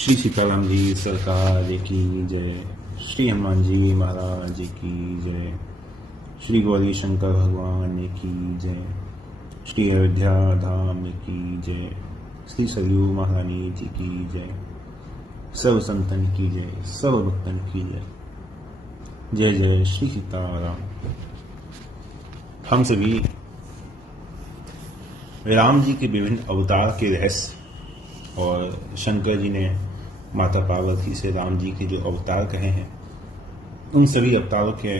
श्री सीताराम जी सरकार की जय। श्री हनुमान जी महाराज की जय। श्री गौरी शंकर भगवान की जय। श्री अयोध्या धाम की जय। श्री सरयू महारानी जी की जय। सर्व संतन की जय, सर्व भक्तन की जय। जय जय श्री सीताराम। हम सभी राम जी के विभिन्न अवतार के रहस्य और शंकर जी ने माता पार्वती से राम जी के जो अवतार कहे हैं उन सभी अवतारों के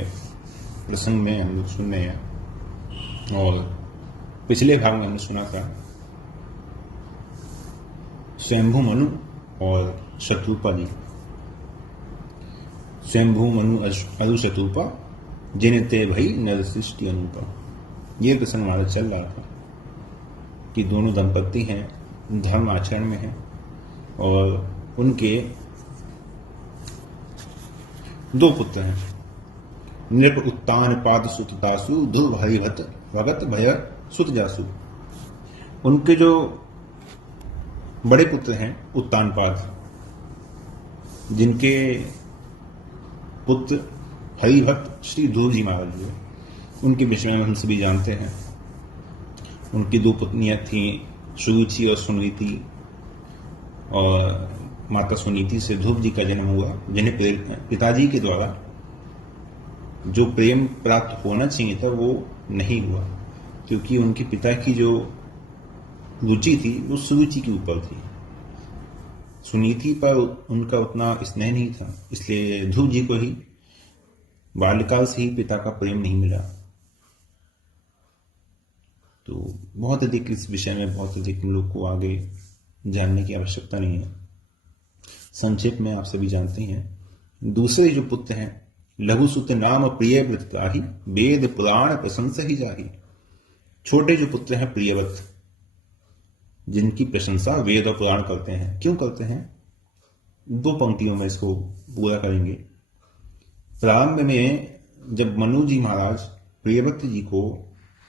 प्रसंग में हम लोग सुन रहे हैं। और पिछले भाग में हमने सुना था स्वयंभू मनु और शत्रुपा जी। स्वयंभू मनु अरु शत्रुपा जिन ते भई नर सृष्टि अनुपा। ये प्रसंग हमारा चल रहा था कि दोनों दंपत्ति हैं, धर्म आचरण में हैं और उनके दो पुत्र हैं, नृप उत्तान पाद सुत दासु ध्रुव हरिभत भगत भय सुत जासु। उनके जो बड़े पुत्र हैं उत्तान पाद, जिनके पुत्र हरिभक्त श्री ध्रुव जी महाराज हुए, उनके विषय में हम सभी जानते हैं। उनकी दो पत्नियां थीं, सुरुचि और सुनीति, और माता सुनीति से ध्रुव जी का जन्म हुआ, जिन्हें पिताजी के द्वारा जो प्रेम प्राप्त होना चाहिए था वो नहीं हुआ, क्योंकि उनके पिता की जो रुचि थी वो सुरुचि के ऊपर थी। सुनीति पर उनका उतना स्नेह नहीं था, इसलिए ध्रुव जी को ही बाल्यकाल से ही पिता का प्रेम नहीं मिला। तो बहुत अधिक इस विषय में बहुत अधिक हम लोग को आगे जानने की आवश्यकता नहीं है। संक्षेप में आप सभी जानते हैं। दूसरे जो पुत्र हैं लघुसुत नाम प्रिय व्रतताही वेद पुराण प्रशंसा ही जाही। छोटे जो पुत्र हैं प्रियव्रत, जिनकी प्रशंसा वेद और पुराण करते हैं। क्यों करते हैं? दो पंक्तियों में इसको पूरा करेंगे। प्रारंभ में जब मनु जी महाराज प्रियव्रत जी को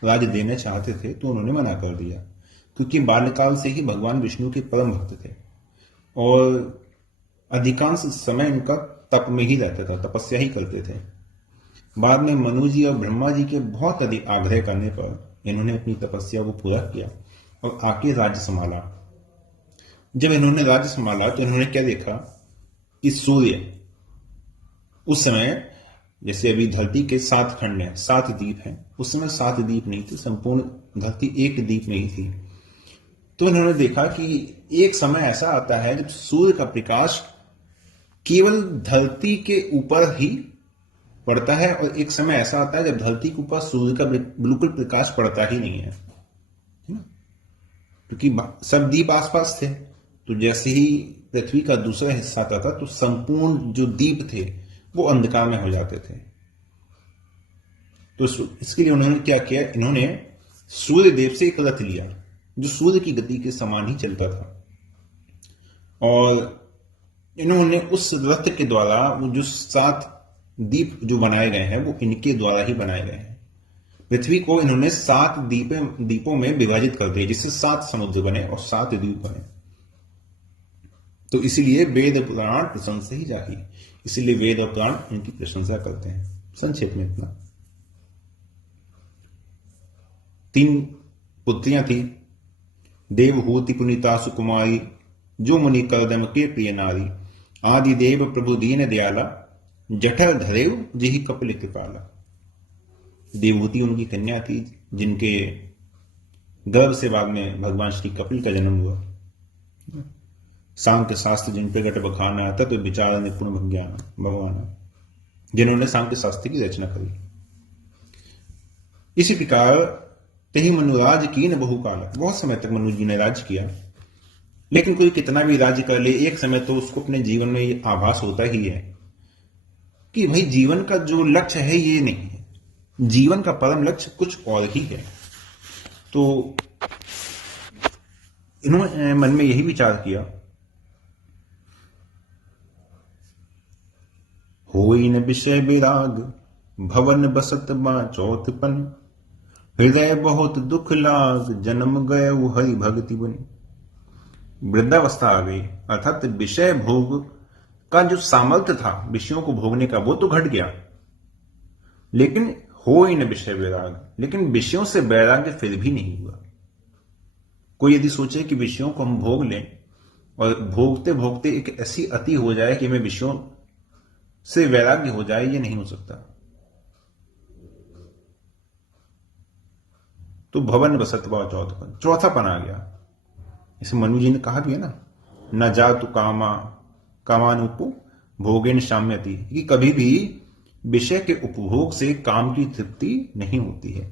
राज्य देना चाहते थे तो उन्होंने मना कर दिया, क्योंकि बाल्यकाल से ही भगवान विष्णु के परम भक्त थे और अधिकांश समय इनका तप में ही रहता था, तपस्या ही करते थे। बाद में मनु जी और ब्रह्मा जी के बहुत अधिक आग्रह करने पर इन्होंने अपनी तपस्या को पूरा किया और आके राज्य संभाला। जब इन्होंने राज्य संभाला तो इन्होंने क्या देखा कि सूर्य, उस समय जैसे अभी धरती के 7 खंड हैं, 7 द्वीप हैं, उस समय 7 द्वीप नहीं थे, संपूर्ण धरती एक द्वीप में ही थी। तो इन्होंने देखा कि एक समय ऐसा आता है जब सूर्य का प्रकाश केवल धरती के ऊपर ही पड़ता है, और एक समय ऐसा आता है जब धरती के ऊपर सूर्य का बिल्कुल प्रकाश पड़ता ही नहीं है, क्योंकि सब द्वीप आसपास थे। तो जैसे ही पृथ्वी का दूसरा हिस्सा आता था तो संपूर्ण जो द्वीप थे वो अंधकार में हो जाते थे। तो इसके लिए उन्होंने क्या किया, इन्होंने सूर्य देव से एक रथ लिया जो सूर्य की गति के समान ही चलता था, और इन्होंने उस रथ के द्वारा वो जो 7 द्वीप जो बनाए गए हैं वो इनके द्वारा ही बनाए गए हैं। पृथ्वी को इन्होंने 7 द्वीपों में विभाजित कर दिया, जिससे 7 समुद्र बने और 7 द्वीप बने। तो इसीलिए वेद पुराण प्रशंसा ही जाही, इसीलिए वेद और पुराण इनकी प्रशंसा करते हैं। संक्षेप में इतना। 3 पुत्रियां थी, देवहूति पुनीता सुकुमारी, जो मुनि करदम के प्रिय नारी। आदि देव प्रभु दीन दयाला, जठर धरेव जिहि कपिल कृपाला। देवहूति उनकी कन्या थी, जिनके गर्भ से बाद में भगवान श्री कपिल का जन्म हुआ। सांख्य शास्त्र जिन पे घट बखाना आता तो विचार निपुण भगवान, जिन्होंने सांख्य शास्त्र की रचना करी। इसी प्रकार तही मनुराज की न बहुकाल। बहुत समय तक मनु जी ने राज्य किया, लेकिन कोई कितना भी राज्य कर ले, एक समय तो उसको अपने जीवन में ये आभास होता ही है कि भाई जीवन का जो लक्ष्य है ये नहीं है, जीवन का परम लक्ष्य कुछ और ही है। तो इन्होंने मन में यही विचार किया, होई न विषय विराग भवन बसत मां चौथपन। हृदय बहुत दुख लाग जन्म गए हरि भक्ति बनी। वृद्धावस्था आ गई, अर्थात विषय भोग का जो सामर्थ्य था विषयों को भोगने का वो तो घट गया, लेकिन हो ही न विषय वैराग, लेकिन विषयों से वैराग्य फिर भी नहीं हुआ। कोई यदि सोचे कि विषयों को हम भोग लें और भोगते भोगते एक ऐसी अति हो जाए कि हमें विषयों से वैराग्य हो जाए, ये नहीं हो सकता। तो भवन बसतवा चौथापन आ गया। इसे मनु जी ने कहा भी है ना, न जातु कामानुपो भोगेन शाम्यति, कि कभी भी विषय के उपभोग से काम की तृप्ति नहीं होती है।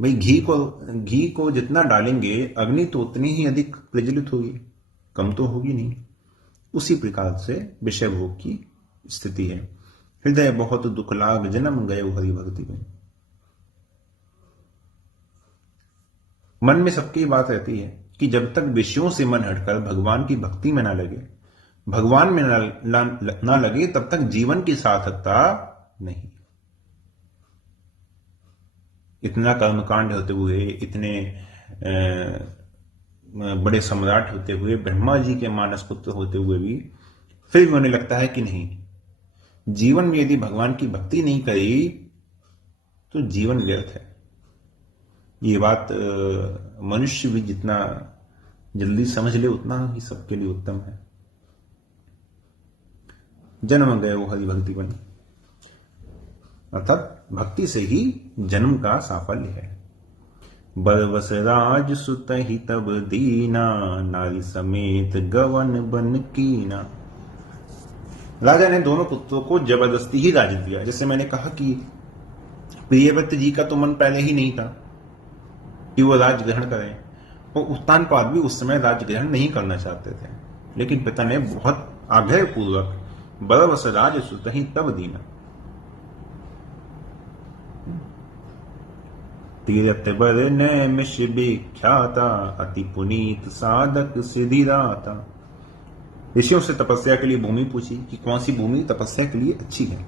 भाई घी को जितना डालेंगे अग्नि तो उतनी ही अधिक प्रज्वलित होगी, कम तो होगी नहीं। उसी प्रकार से विषय भोग की स्थिति है। हृदय बहुत दुख लाग जन्म गए हरि भक्ति में। मन में सबकी बात रहती है कि जब तक विषयों से मन हटकर भगवान की भक्ति में ना लगे, भगवान में ना लगे, तब तक जीवन की सार्थकता नहीं। इतना कर्मकांड होते हुए, इतने बड़े सम्राट होते हुए, ब्रह्मा जी के मानस पुत्र होते हुए भी फिर भी उन्हें लगता है कि नहीं, जीवन में यदि भगवान की भक्ति नहीं करी तो जीवन व्यर्थ है। ये बात मनुष्य भी जितना जल्दी समझ ले उतना ही सबके लिए उत्तम है। जन्म गए वो हरि भक्ति बनी, अर्थात भक्ति से ही जन्म का साफल्य है। बरवस राज सुत ही तब दीना, नारी समेत गवन बन कीना। राजा ने दोनों पुत्रों को जबरदस्ती ही राज दिया। जैसे मैंने कहा कि प्रियव्रत जी का तो मन पहले ही नहीं था कि वो राज ग्रहण करें, और उत्तानपाद भी उस समय राज ग्रहण नहीं करना चाहते थे, लेकिन पिता ने बहुत आग्रह पूर्वक बरवस राज सुत ही तब दीना। तीरथ बर नैमिष विख्याता, अति पुनीत साधक सिद्धिदाता। ऋषियों से तपस्या के लिए भूमि पूछी कि कौन सी भूमि तपस्या के लिए अच्छी है।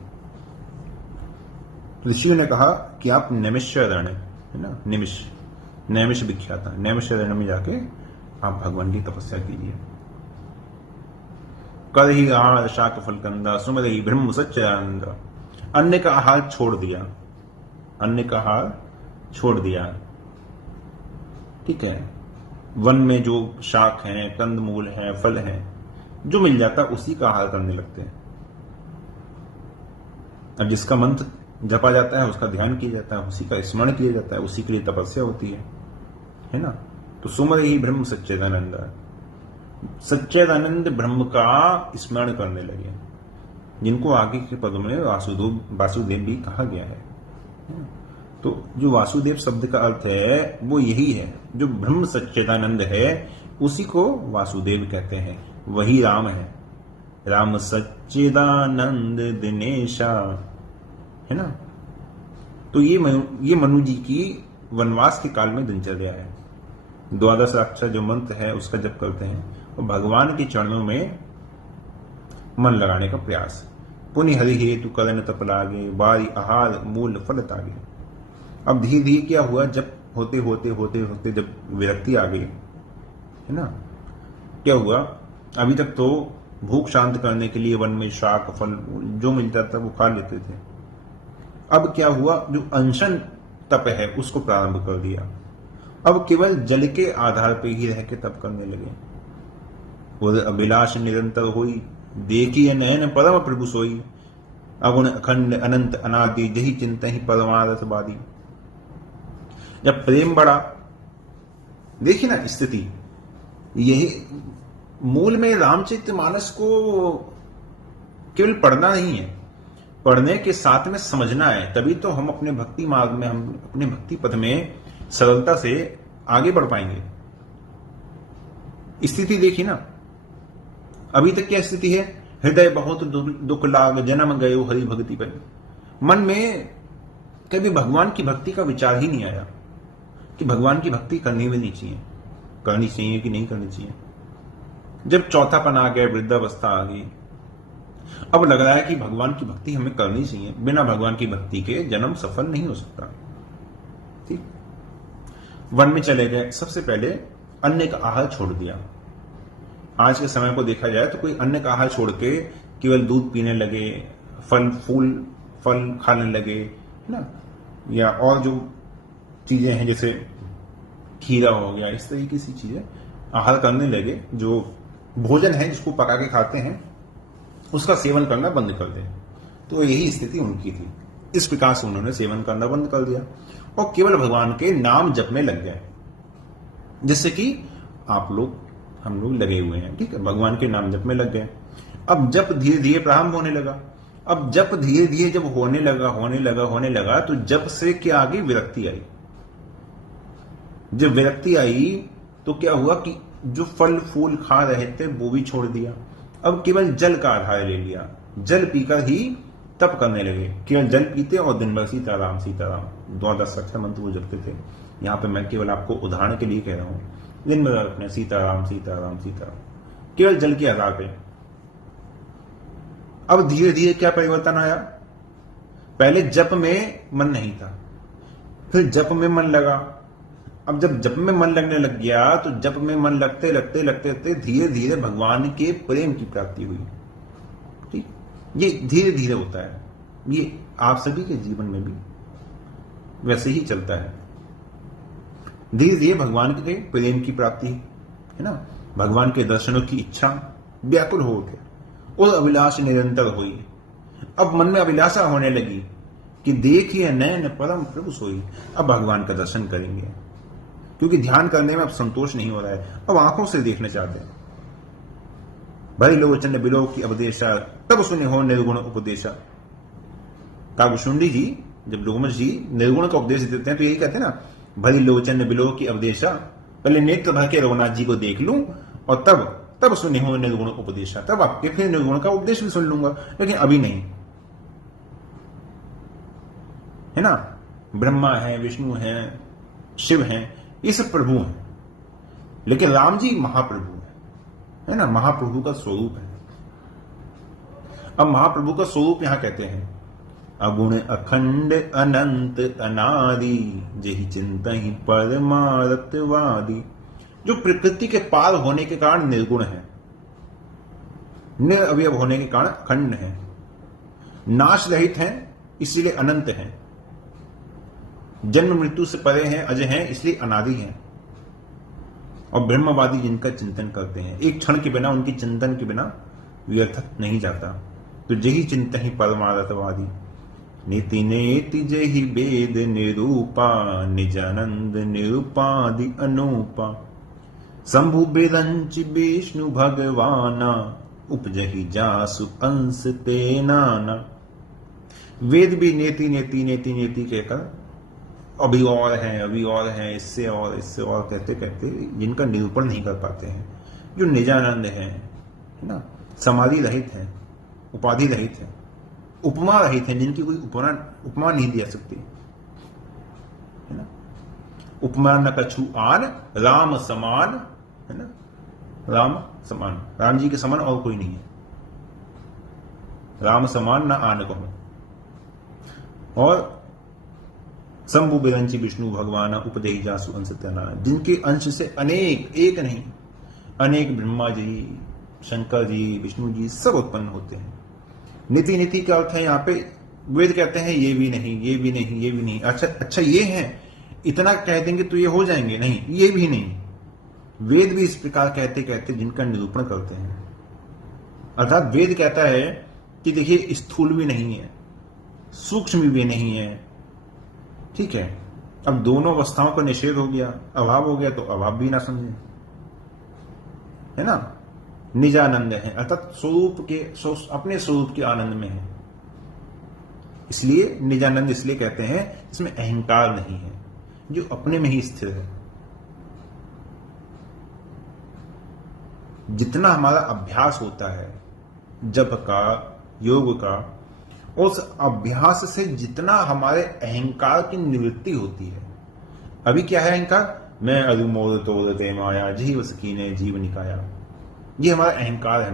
ऋषियों ने कहा कि आप नैमिषारण्य है ना, नैमिष विख्याता, नैमिषारण्य में जाके आप भगवान की तपस्या कीजिए। कर ही आहार शाक फलकंदा, सुमर ही ब्रह्म सच्चिदानंद। अन्न का आहार छोड़ दिया, अन्न का आहार छोड़ दिया, ठीक है। वन में जो शाक है, कंदमूल है, फल है, जो मिल जाता उसी का आहार करने लगते हैं। अब जिसका मंत्र जपा जाता है, उसका ध्यान किया जाता है, उसी का स्मरण किया जाता है, उसी के लिए तपस्या होती है ना। तो सुमर ही ब्रह्म सच्चिदानंद, सच्चिदानंद ब्रह्म का स्मरण करने लगे, जिनको आगे के पदों में वासुदेव भी कहा गया है। तो जो वासुदेव शब्द का अर्थ है वो यही है, जो ब्रह्म सच्चिदानंद है उसी को वासुदेव कहते हैं, वही राम है। राम सच्चिदानंद दिनेशा, है ना। तो ये मनु जी की वनवास के काल में दिनचर्या है। 12 अक्षर जो मंत्र है उसका जप करते हैं और भगवान के चरणों में मन लगाने का प्रयास। पुनि हरि हेतु कलन तप लागे, बारी आहार मूल फल तागे। अब धीरे धीरे क्या हुआ, जब होते होते जब विरक्ति आ गई, है ना, क्या हुआ, अभी तक तो भूख शांत करने के लिए वन में शाक फल जो मिलता था वो खा लेते थे। अब क्या हुआ, जो अनशन तप है उसको प्रारंभ कर दिया। अब केवल जल के आधार पे ही रह के तप करने लगे। और अभिलाष निरंतर होई, देखिए नयन परम प्रभु सोई। अगुण अखंड अनंत अनादि, जही चिंता ही परमारथ बादी। जब प्रेम बढ़ा, देखिए ना स्थिति, यही मूल में रामचरितमानस को केवल पढ़ना नहीं है, पढ़ने के साथ में समझना है, तभी तो हम अपने भक्ति मार्ग में, हम अपने भक्ति पथ में सरलता से आगे बढ़ पाएंगे। स्थिति देखिए ना, अभी तक क्या स्थिति है, हृदय बहुत दुख लाग जन्म गयो हरि भक्ति पर। मन में कभी भगवान की भक्ति का विचार ही नहीं आया कि भगवान की भक्ति करनी भी नहीं चाहिए, करनी चाहिए कि नहीं करनी चाहिए। जब चौथापन आ गया, वृद्धावस्था आ गई, अब लग रहा है कि भगवान की भक्ति हमें करनी चाहिए, बिना भगवान की भक्ति के जन्म सफल नहीं हो सकता। ठीक, वन में चले गए। सबसे पहले अन्य का आहार छोड़ दिया। आज के समय को देखा जाए तो कोई अन्य का आहार छोड़ के केवल दूध पीने लगे, फल खाने लगे, है ना, या और जो चीजें हैं जैसे खीरा हो गया, इस तरीके की चीजें आहार करने लगे, जो भोजन है जिसको पका के खाते हैं उसका सेवन करना बंद कर दें। तो यही स्थिति उनकी थी। इस प्रकार से उन्होंने सेवन करना बंद कर दिया और केवल भगवान के नाम जपने लग गए, जिससे कि हम लोग लगे हुए हैं, ठीक है, भगवान के नाम जप में लग गए। अब जप धीरे धीरे प्रारंभ होने लगा। अब जप धीरे धीरे जब होने लगा तो जप से क्या आगे विरक्ति आई। जब विरक्ति आई तो क्या हुआ कि जो फल फूल खा रहे थे वो भी छोड़ दिया। अब केवल जल का आधार ले लिया, जल पीकर ही तप करने लगे। केवल जल पीते और दिन भर सीताराम सीताराम द्वादश अक्षर मंत्र वो जपते थे। यहां पे मैं केवल आपको उदाहरण के लिए कह रहा हूं, दिन भर अपने सीताराम सीताराम सीताराम, केवल जल के आधार पे। अब धीरे धीरे क्या परिवर्तन आया, पहले जप में मन नहीं था, फिर जप में मन लगा। अब जब जप में मन लगने लग गया तो जप में मन लगते धीरे धीरे भगवान के प्रेम की प्राप्ति हुई। ठीक, ये धीरे धीरे होता है, ये आप सभी के जीवन में भी वैसे ही चलता है। धीरे धीरे भगवान के प्रेम की प्राप्ति, है ना, भगवान के दर्शनों की इच्छा व्याकुल हो गया और अभिलाष निरंतर हुई। अब मन में अभिलाषा होने लगी कि देखिए नयन परम प्रभु सोई, अब भगवान का दर्शन करेंगे, क्योंकि ध्यान करने में अब संतोष नहीं हो रहा है, अब आंखों से देखना चाहते हैं। भरी लोचन बिलो की उपदेशा, तब सुने हो निर्गुण उपदेशा। काव्यशुंडी जी जब लोमश जी निर्गुण का उपदेश देते हैं तो यही कहते हैं ना, भरी लोचन बिलो की उपदेशा, पहले नेत्र भर के रघुनाथ जी को देख लूं और तब सुने हो निर्गुण उपदेशा, तब आपके फिर निर्गुण का उपदेश भी सुन लूंगा, लेकिन अभी नहीं, है ना। ब्रह्मा है, विष्णु है, शिव है, ये सब प्रभु हैं, लेकिन राम जी महाप्रभु है ना, महाप्रभु का स्वरूप है। अब महाप्रभु का स्वरूप यहां कहते हैं, अगुण अखंड अनंत अनादि, जही चिंता ही परमार्थवादी। जो प्रकृति के पार होने के कारण निर्गुण है, निरअवयव होने के कारण अखंड है, नाश रहित है इसलिए अनंत है, जन्म मृत्यु से परे हैं, अजय हैं इसलिए अनादि हैं, और ब्रह्मवादी जिनका चिंतन करते हैं, एक क्षण के बिना उनकी चिंतन के बिना व्यर्थ नहीं जाता। तो जही चिंतन ही परमार्थवादी, नीति नेति जही वेद निरूपा, निजानंद निरूपादि अनूपा। शंभु बिरंच विष्णु भगवाना, उपजही जासु अंश ते नाना। वेद भी नेति नेति नेति नेति कहकर अभी और है, इससे और कहते कहते जिनका निरूपण नहीं कर पाते हैं, जो निजानंद है ना, समाधि रहित है, उपाधि रहित है, उपमा रहित है, जिनकी कोई उपमा नहीं दिया सकती, है ना। उपमा न कछु आन राम समान, है ना, राम समान, राम जी के समान और कोई नहीं है, राम समान न आन कहूं। और शंभु बिरंची विष्णु भगवान उपदेही जासु अंश तना, जिनके अंश से अनेक, एक नहीं अनेक ब्रह्मा जी, शंकर जी, विष्णु जी सब उत्पन्न होते हैं। नीति नीति का अर्थ है यहाँ पे, वेद कहते हैं ये भी नहीं, ये भी नहीं, ये भी नहीं, अच्छा ये है, इतना कह देंगे तो ये हो जाएंगे, नहीं ये भी नहीं। वेद भी इस प्रकार कहते कहते जिनका निरूपण करते हैं, अर्थात वेद कहता है कि देखिए स्थूल भी नहीं है, सूक्ष्म भी नहीं है, ठीक है। अब दोनों अवस्थाओं का निषेध हो गया, अभाव हो गया, तो अभाव भी ना समझे, है ना। निजानंद है अर्थात स्वरूप के, अपने स्वरूप के आनंद में है, इसलिए निजानंद इसलिए कहते हैं इसमें अहंकार नहीं है, जो अपने में ही स्थिर है। जितना हमारा अभ्यास होता है जप का, योग का, उस अभ्यास से जितना हमारे अहंकार की निवृत्ति होती है। अभी क्या है अहंकार, मैं अरुमोद तोड़ते माया, जीव सकीने जीव निकाया, ये हमारा अहंकार है।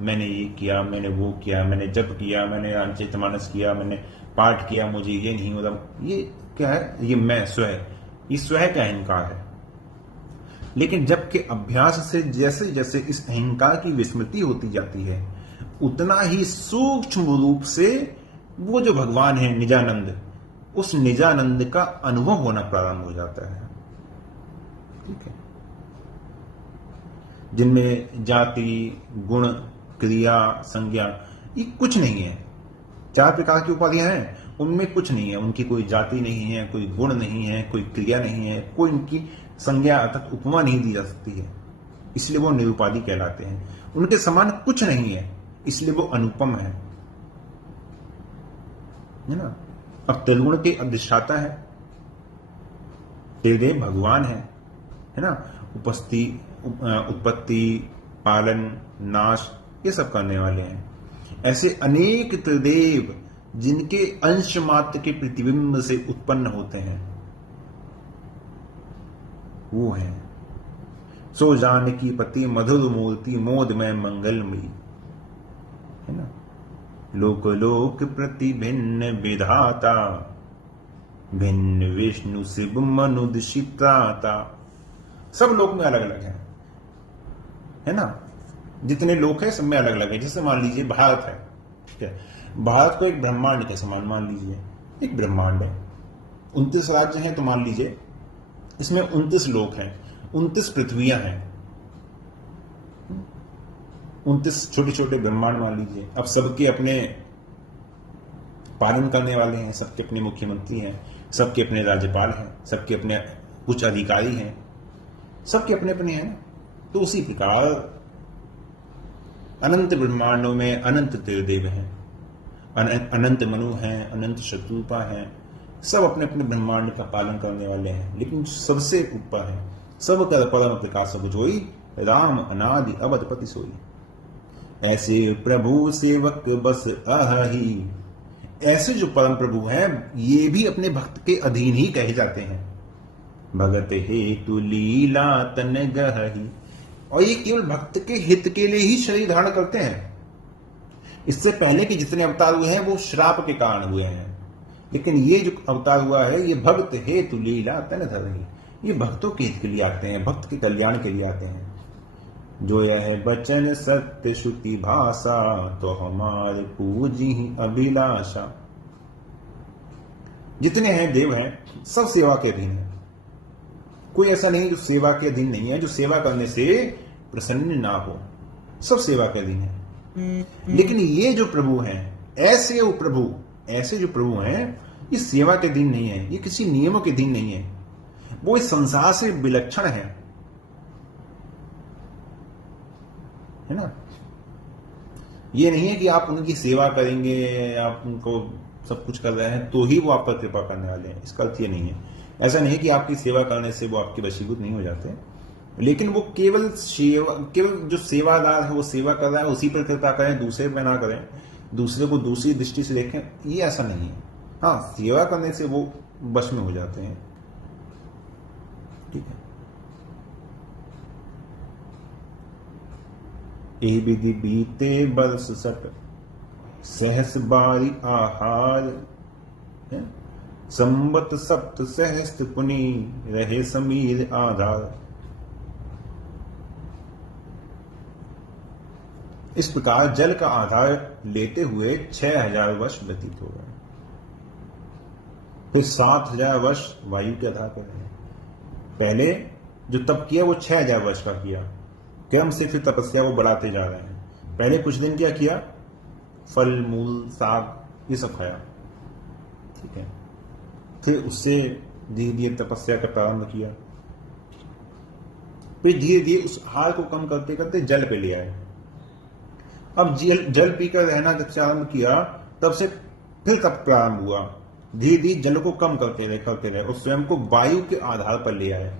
मैंने ये किया, मैंने वो किया, मैंने जप किया, मैंने रामचरितमानस किया, मैंने पाठ किया, मुझे ये नहीं होता, ये क्या है, ये मैं स्वयं, ये स्वयं का अहंकार है। लेकिन जबकि अभ्यास से जैसे जैसे इस अहंकार की विस्मृति होती जाती है, उतना ही सूक्ष्म रूप से वो जो भगवान है निजानंद, उस निजानंद का अनुभव होना प्रारंभ हो जाता है। ठीक है, जिनमें जाति, गुण, क्रिया, संज्ञा ये कुछ नहीं है। 4 प्रकार की उपाधियां हैं, उनमें कुछ नहीं है। उनकी कोई जाति नहीं है, कोई गुण नहीं है, कोई क्रिया नहीं है, कोई उनकी संज्ञा अर्थात उपमा नहीं दी जा सकती है, इसलिए वो निरुपाधि कहलाते हैं। उनके समान कुछ नहीं है, इसलिए वो अनुपम है ना। अब त्रिगुण के अधिष्ठाता है, त्रिदेव भगवान है ना। उत्पत्ति, पालन, नाश ये सब करने वाले हैं। ऐसे अनेक त्रिदेव जिनके अंश मात्र के प्रतिबिंब से उत्पन्न होते हैं, वो है सो जानकी पति मधुर मूर्ति मोदमय मंगलमयी, है ना। लोक लोक प्रति भिन्न विधाता, भिन्न विष्णु शिव मनुदिशित्राता। सब लोक में अलग अलग है ना। जितने लोक है सब में अलग अलग है। जैसे मान लीजिए भारत है, ठीक है, भारत को एक ब्रह्मांड के समान मान लीजिए, एक ब्रह्मांड है, 29 राज्य हैं, तो मान लीजिए इसमें 29 लोक हैं, 29 पृथ्वियां हैं, 29 छोटे छोटे ब्रह्मांड मान लीजिए। अब सबके अपने पालन करने वाले हैं, सबके अपने मुख्यमंत्री हैं, सबके अपने राज्यपाल हैं, सबके अपने कुछ अधिकारी हैं, सबके अपने अपने हैं। तो उसी प्रकार अनंत ब्रह्मांडों में अनंत त्रिदेव हैं, अनंत मनु हैं, अनंत शत्रुपा हैं, सब अपने अपने ब्रह्मांड का पालन करने वाले हैं। लेकिन सबसे ऊपर है सब कर परम प्रकाश सब जोई, राम अनादि अवधपति सोई। ऐसे प्रभु सेवक बस अहि, ऐसे जो परम प्रभु हैं ये भी अपने भक्त के अधीन ही कहे जाते हैं। भगत हेतु लीला तन गहि, और ये केवल भक्त के हित के लिए ही शरीर धारण करते हैं। इससे पहले के जितने अवतार हुए हैं वो श्राप के कारण हुए हैं, लेकिन ये जो अवतार हुआ है ये भक्त हेतु लीला तन धरहि, ये भक्तों के हित के लिए आते हैं, भक्त के कल्याण के लिए आते हैं। जो यह बचन सत्य श्रुति भाषा, तो हमारे पूजी अभिलाषा। जितने हैं देव हैं सब सेवा के अधीन है, कोई ऐसा नहीं जो सेवा के अधीन नहीं है, जो सेवा करने से प्रसन्न ना हो, सब सेवा के अधीन है। लेकिन ये जो प्रभु हैं, ऐसे जो प्रभु हैं ये सेवा के अधीन नहीं है, ये किसी नियमों के अधीन नहीं है, वो इस संसार से विलक्षण है ना। ये नहीं है कि आप उनकी सेवा करेंगे, आप उनको सब कुछ कर रहे हैं तो ही वो आप पर कृपा करने वाले हैं, इसका अर्थ ये नहीं है। ऐसा नहीं है कि आपकी सेवा करने से वो आपके वशीभूत नहीं हो जाते, लेकिन वो केवल जो सेवादार है वो सेवा कर रहा है, उसी पर कृपा करें, दूसरे पर ना करें, दूसरे को दूसरी दृष्टि से देखें, ये ऐसा नहीं है। हाँ, सेवा करने से वो वश में हो जाते हैं। ठीक है, ए विधि बीते बरस सट, सहस बारी आहार, संबत सप्त सहस्त्र पुनि, रहे समीर आधार। इस प्रकार जल का आधार लेते हुए 6000 वर्ष व्यतीत हो गए। फिर 7000 वर्ष वायु के आधार पर रहे। पहले जो तप किया वो 6000 वर्ष का किया, क्रम से फिर तपस्या वो बढ़ाते जा रहे हैं। पहले कुछ दिन क्या किया, फल मूल साग ये सब खाया, ठीक है। फिर उससे धीरे धीरे तपस्या का प्रारंभ किया, फिर धीरे धीरे उस हार को कम करते करते जल पे ले आए। अब जल पीकर रहना जब से आरंभ किया तब से फिर तब प्रारंभ हुआ, धीरे धीरे जल को कम करते रहे और स्वयं को वायु के आधार पर ले आए,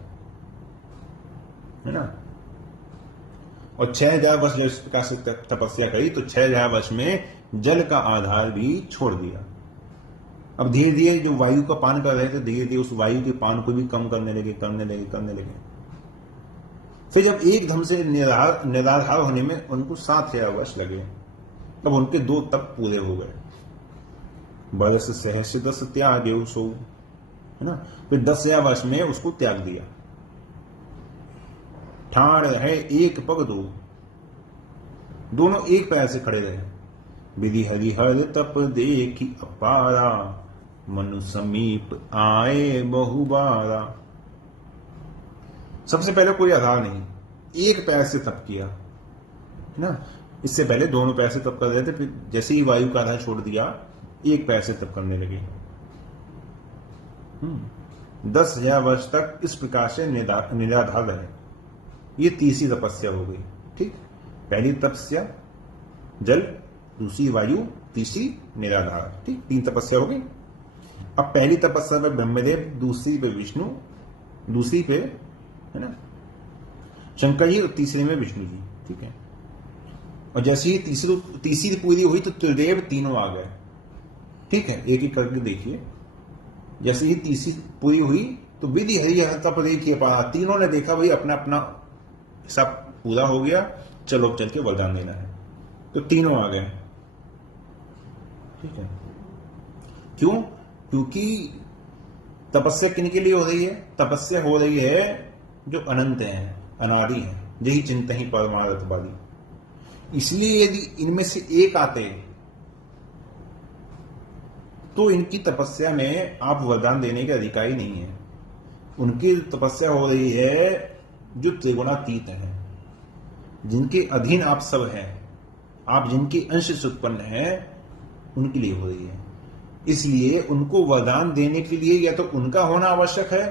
है ना। और 6000 वर्ष जब इस प्रकार से तपस्या करी तो 6000 वर्ष में जल का आधार भी छोड़ दिया। अब धीरे धीरे जो वायु का पान कर रहे थे, धीरे धीरे उस वायु के पान को भी कम करने लगे। फिर जब एकदम से निराधार होने में उनको 7000 वर्ष लगे, तब उनके 2 तप पूरे हो गए। बरस सहस्र 10 त्याग सो, है ना। फिर 10,000 वर्ष में उसको त्याग दिया। ठाड़ है एक पग दो, दोनों एक पैर से खड़े रहे। विधि हरिहर तप देखी अपारा, मनु समीप आए बहुबारा। सबसे पहले कोई आधार नहीं, एक पैर से तप किया है ना। इससे पहले दोनों पैर से तप कर रहे थे, फिर जैसे ही वायु का आधार छोड़ दिया एक पैर से तप करने लगे। 10,000 वर्ष तक इस प्रकार से निराधार रहे। ये तीसरी तपस्या हो गई। ठीक, पहली तपस्या जल, दूसरी वायु, तीसरी निराधार। ठीक, 3 तपस्या हो गई। अब पहली तपस्या पे ब्रह्मदेव, दूसरी पे विष्णु, दूसरी पे है ना शंकर जी, और तीसरे में विष्णु जी। ठीक है, और जैसे ही तीसरी पूरी हुई तो त्रिदेव तीनों आ गए। ठीक है, एक एक करके देखिए। जैसे ही तीसरी पूरी हुई तो विधि हरिहर तप देखिए पारा, तीनों ने देखा भाई अपना अपना सब पूरा हो गया, चलो चल के वरदान देना है, तो तीनों आ गए। ठीक है, क्यों? क्योंकि तपस्या किन के लिए हो रही है? तपस्या हो रही है जो अनंत है, अनादि है, यही चिंता ही परमार्थवादी। इसलिए यदि इनमें से एक आते तो इनकी तपस्या में आप वरदान देने के अधिकारी नहीं है। उनकी तपस्या हो रही है जो त्रिगुणातीत है, जिनके अधीन आप सब हैं, आप जिनके अंश से उत्पन्न है, उनके लिए हो रही है। इसलिए उनको वरदान देने के लिए या तो उनका होना आवश्यक है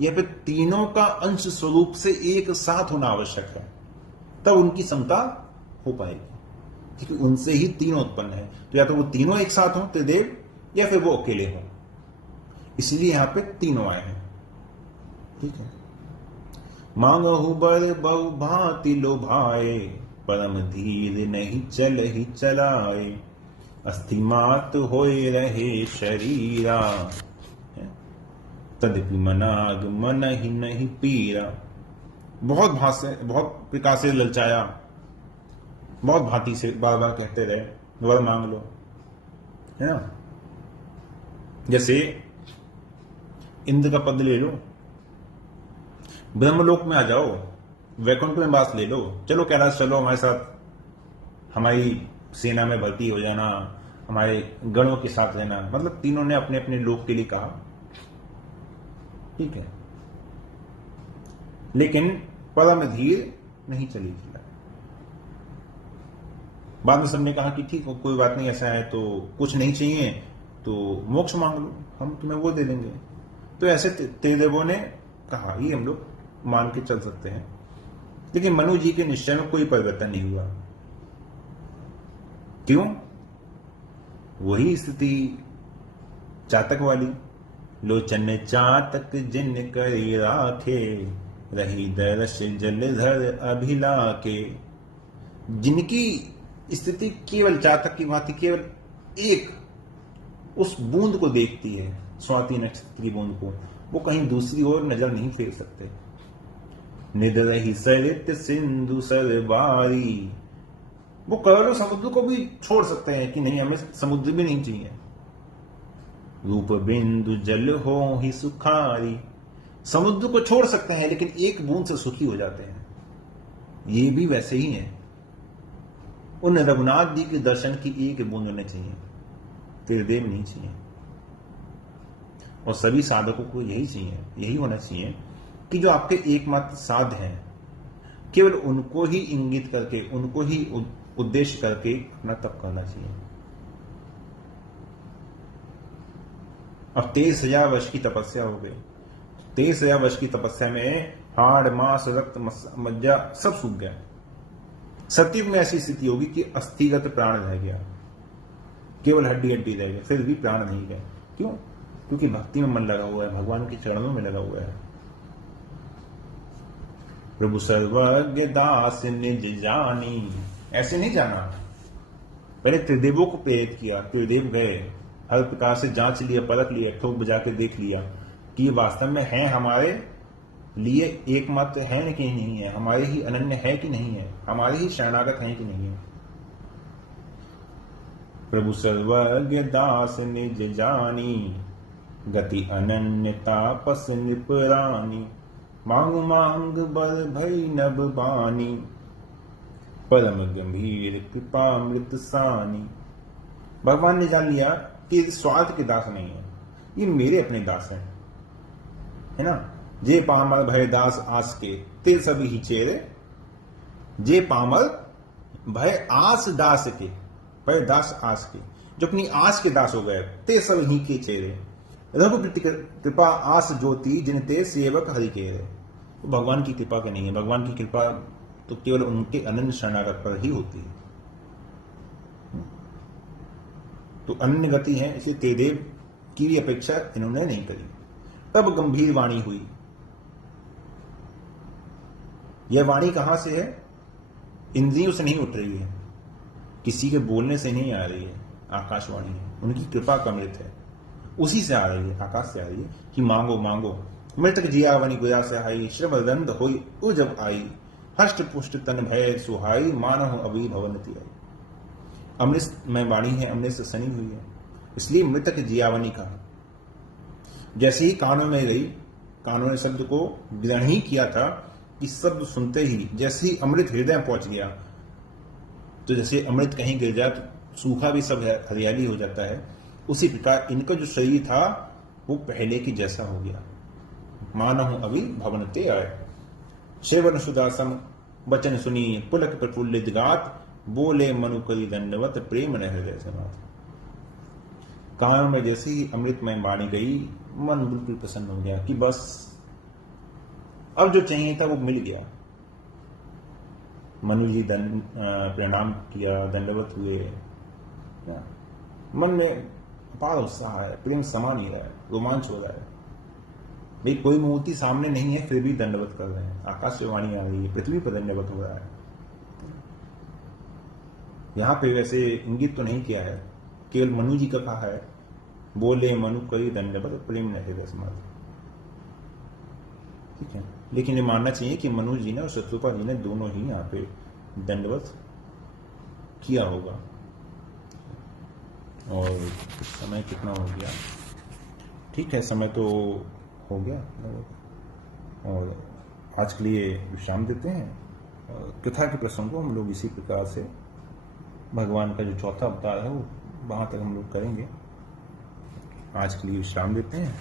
या फिर तीनों का अंश स्वरूप से एक साथ होना आवश्यक है, तब उनकी क्षमता हो पाएगी। क्योंकि उनसे ही तीनों उत्पन्न है, तो या तो वो तीनों एक साथ हों त्रिदेव, या फिर वो अकेले हों। इसलिए यहां पे तीनों आए हैं। ठीक है, मांगहु बर बहु भांति लोभाए, परम धीर नहीं चल ही चलाए, अस्थि मात होए रहे शरीरा, तदपि मनाग मन ही नहीं पीरा। बहुत प्रकार से ललचाया, बहुत भांति से बार बार कहते रहे वर मांग लो, है ना। जैसे इंद्र का पद ले लो, ब्रह्मलोक में आ जाओ, वैकुंठ में वास ले लो, चलो कैलाश चलो हमारे साथ, हमारी सेना में भर्ती हो जाना, हमारे गणों के साथ रहना। मतलब तीनों ने अपने अपने लोक के लिए कहा। ठीक है, लेकिन परम धीर नहीं चली खिला। बाद में सबने कहा कि ठीक हो, कोई बात नहीं, ऐसा है तो कुछ नहीं चाहिए तो मोक्ष मांग लो, हम तुम्हें वो दे देंगे। तो ऐसे त्रिदेवों ने कहा, ये हम लोग मान के चल सकते हैं। लेकिन मनु जी के निश्चय में कोई परिवर्तन नहीं हुआ। क्यों? वही स्थिति चातक वाली, लोचन चातक जिन करी राखे, रही दरस जलधर अभिलाके। जिनकी स्थिति केवल चातक की भांति केवल एक उस बूंद को देखती है, स्वाति नक्षत्र की बूंद को, वो कहीं दूसरी ओर नजर नहीं फेर सकते। निदरहि सरित सिंधु सरवारी, वो करोड़ों समुद्र को भी छोड़ सकते हैं कि नहीं, हमें समुद्र भी नहीं चाहिए। रूप बिंदु जल हो ही सुखारी, समुद्र को छोड़ सकते हैं लेकिन एक बूंद से सुखी हो जाते हैं। ये भी वैसे ही है। उन रघुनाथ जी के दर्शन की एक बूंद होनी चाहिए, त्रिदेव नहीं चाहिए। और सभी साधकों को यही चाहिए, यही होना चाहिए कि जो आपके एकमात्र साध हैं, केवल उनको ही इंगित करके, उनको ही उद्देश्य करके अपना तप करना चाहिए। अब 23,000 वर्ष की तपस्या हो गई। 23,000 वर्ष की तपस्या में हाड़ मांस रक्त मज्जा सब सूख गया। सतयुग में ऐसी स्थिति होगी कि अस्थिगत प्राण रह गया, केवल हड्डी हड्डी रह गया, फिर भी प्राण नहीं गए। क्यों? क्योंकि भक्ति में मन लगा हुआ है, भगवान के चरणों में लगा हुआ है। प्रभु सर्वज्ञ दास निज जानी, ऐसे नहीं जाना। पहले त्रिदेवों को प्रेरित किया, त्रिदेव गए, हर प्रकार से जांच लिया, परख लिया, ठोक बजा के देख लिया कि ये वास्तव में है हमारे लिए एकमात्र है कि नहीं है, हमारे ही अनन्य है कि नहीं है, हमारे ही शरणागत है कि नहीं है। प्रभु सर्वज्ञ दास निज जानी, गति अनन्य तापस निपरानी। मांग मांग बल भई नभ बानी, परम गंभीर कृपामृत सानी। भगवान ने जान लिया कि स्वार्थ के दास नहीं है, ये मेरे अपने दास हैं, है ना। जे पामल भय दास आस के, ते सभी ही चेरे। जे पामल भय आस दास के, भय दास आस के, जो अपनी आस के दास हो गए, ते सब ही के चेरे। रघुपति कृपा आस ज्योति, जिन ते सेवक हरि के। तो भगवान की कृपा के नहीं है, भगवान की कृपा तो केवल उनके अनन्य शरणागत पर ही होती है। तो अनन्य गति है, इसलिए तेदेव की भी अपेक्षा इन्होंने नहीं करी। तब गंभीर वाणी हुई। यह वाणी कहां से है? इंद्रियों से नहीं उठ रही है, किसी के बोलने से नहीं आ रही है, आकाशवाणी है, उनकी कृपा का अमृत है, उसी से आ रही है, आकाश से आ रही है कि मांगो मांगो। मृतक जियावनी गुया सहाई, श्रवदंद होई उजब आई। हष्ट पुष्ट तन भय सुहाई, मानव अभी भवनति आई। अमृत में वाणी है, अमृत से सनी हुई है, इसलिए मृतक जियावनी कहा। जैसे ही कानों में गई, कानों ने शब्द को ग्रहण ही किया था कि शब्द सुनते ही जैसे ही अमृत हृदय पहुंच गया, तो जैसे अमृत कहीं गिर जाए तो सूखा भी सब हरियाली हो जाता है, उसी प्रकार इनका जो शरीर था वो पहले की जैसा हो गया। मानहु अभी भवनते आए। सेवन सुदासम वचन सुनी, पुलक प्रफुल्लित गात। बोले मनु करी दंडवत, प्रेम न हृदय समात। कानों में जैसे ही अमृतमय वाणी गई, मन बिल्कुल प्रसन्न हो गया कि बस अब जो चाहिए था वो मिल गया। मनु जी प्रणाम किया, दंडवत हुए, मन में अपार उत्साह है, प्रेम समा नहीं रहा है, रोमांच हो रहा है। भाई कोई मूर्ति सामने नहीं है फिर भी दंडवत कर रहे हैं, आकाश से वाणी आ रही है, पृथ्वी पर दंडवत हो रहा है। यहां पे वैसे इंगित तो नहीं किया है, केवल मनु जी का कहा है, बोले मनु करी दंडवत, प्रेम न हृदय समात। ठीक है, लेकिन ये मानना चाहिए कि मनु जी ने और शत्रुपा जी ने दोनों ही यहाँ पे दंडवत किया होगा। और समय कितना हो गया? ठीक है, समय तो हो गया और आज के लिए विश्राम देते हैं। कथा के प्रसंग को हम लोग इसी प्रकार से भगवान का जो चौथा अवतार है वो वहाँ तक हम लोग करेंगे। आज के लिए विश्राम देते हैं।